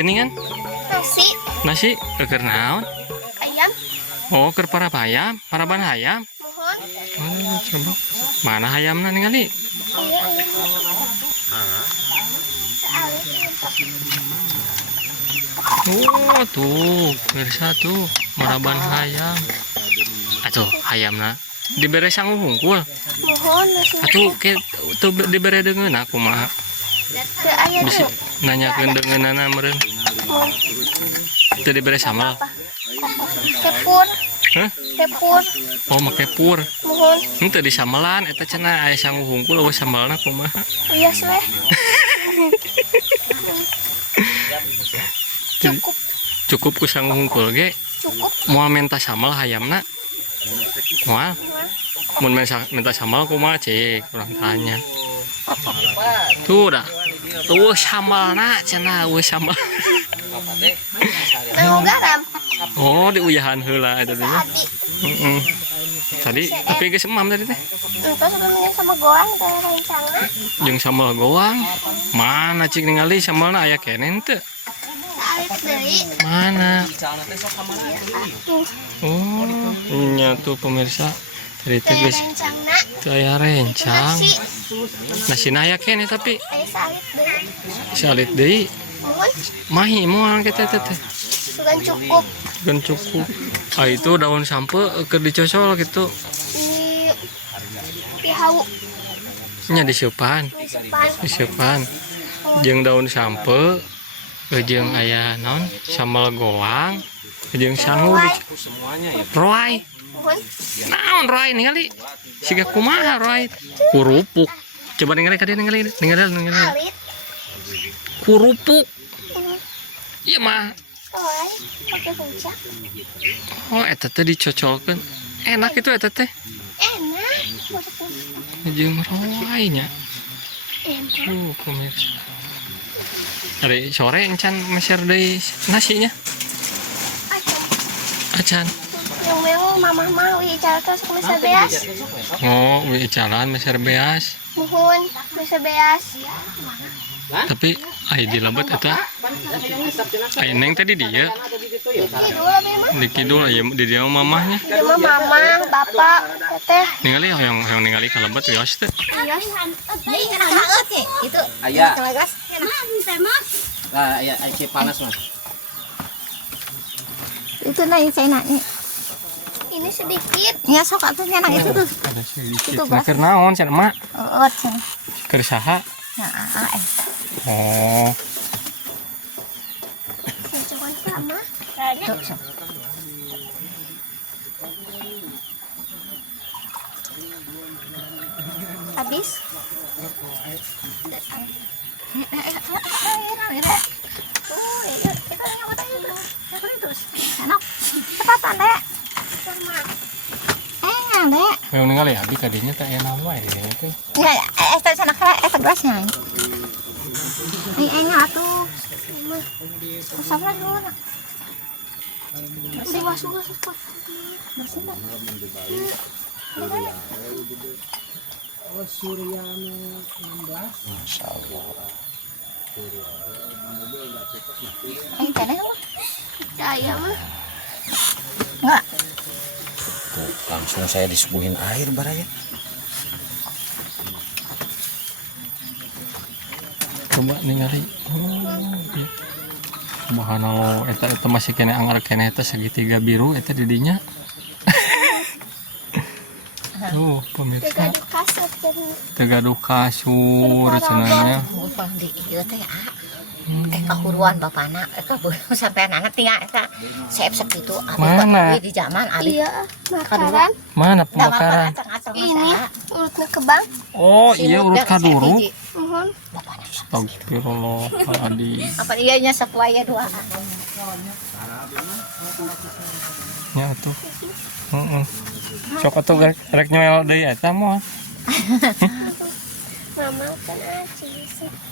geningan? Nasi. Nasi keur naon? Ayam. Oh, keur ayam, paraban hayam. Mohon. Oh, coba. Mana hayamna ningali? Iya, Oh, tuh, pemirsa tuh, maraban hayam. Atuh, hayamna dibere sangu hungkul. Mohon nasi. Atuh, ke tuh dibere deungeun aku mah. Ke ayam Bisa tuh. nanyakeun deungeunana meureun. Teu dibere samal. Kepur. Hah? Kepur. Oh, make pur. Mohon. Henteu di samelan eta cenah aya sangu hungkul eueuh samalna kumaha. Iya, weh. Cukup. Cukup ku sangu hungkul ge. Cukup. Moal minta samal hayamna. Moal mun minta samal kumaha cik urang tanya. Tuh dah. Tuh samalna cenah eueuh samal. Nanggu garam. Oh, diuyahan heula eta teh. Tadi. Heeh. Tadi tapi geus emam tadi teh. Entah sebelumnya sama goang ke rencana. Jeung sambal goang. Mana cik ningali sambalna aya kene teu? Salib deui. Mana? Tuh. Oh, nya tuh pemirsa. Tadi teh Kayak geus rencana. teu aya rencang. Nasi. Nasina aya kene tapi Kayak salib deui. salit deui. Mohon. Mahi moal kita teh. Sudah cukup. Kan cukup. Ah itu daun sampe keur dicocol gitu. Di hau. Nya diseupan, Di depan. diseupan. Jeung daun sampe jeung aya naon? Sambal goang, jeung sangu di roai. Mohon. Naon roai ningali? Siga kumaha roai? Kurupuk. Coba ningali ka dia ningali. Alit. Kurupuk. Iya mah. Soalnya pakai puncak. Oh eta teh dicocolkeun. Enak itu eta teh. Enak. Jeung roai nya. Enak. Pemirsa. Hari sore encan meser deui nasinya. Acan. Yang mau mama mau ical terus ke mesa beas. Oh, jalan meser beas. Mohon mesa beas. Tapi ai di lebat eta. Ai neng tadi dia. Kidul abi mah. Di kidul aya di dia mamahnya. Dia mah mama, bapak, teteh. Ningali yang ningali ka lebat wios teh. Iya. Itu aya lah aya panas mah Itu nah yang saya nanya. Ini sedikit. Ya sok atuh nya nang itu tuh. Ada sedikit. Itu Nah, keur naon cenah mak? Oh, cenah. Keur saha? Nah, Oh, Coba sama. Habis. cepatan dek. Dek. yang ningali abi ka dinya teh aya naon wae di dinya teh. Ya, teh sana kala gelasnya. Nya atuh. Sabar dulu. Udah masuk ke Masih dah. Aing teh mah. ayam mah. Enggak. tuh langsung saya disuguhin air baraya Coba ningali. Oh, iya. Subhanallah, eta masih kene anggar kene eta segitiga biru eta di dinya. Tuh, pemirsa. Gaduh kasar jadi. Tegaduh kasur cenanya. Upang di ieu teh kahuruan bapana sampean anak tinggal eta saep sakitu Mana? di zaman abi Iya, makaran. Mana pembakaran? Ini urutnya kebang. Oh, iya urut kaduru. Mohon. Astagfirullahaladzim. Apa iyanya sepuaya dua Ya tuh. Heeh. Sok atuh rek nyoel deui eta moal. Mama kan aja.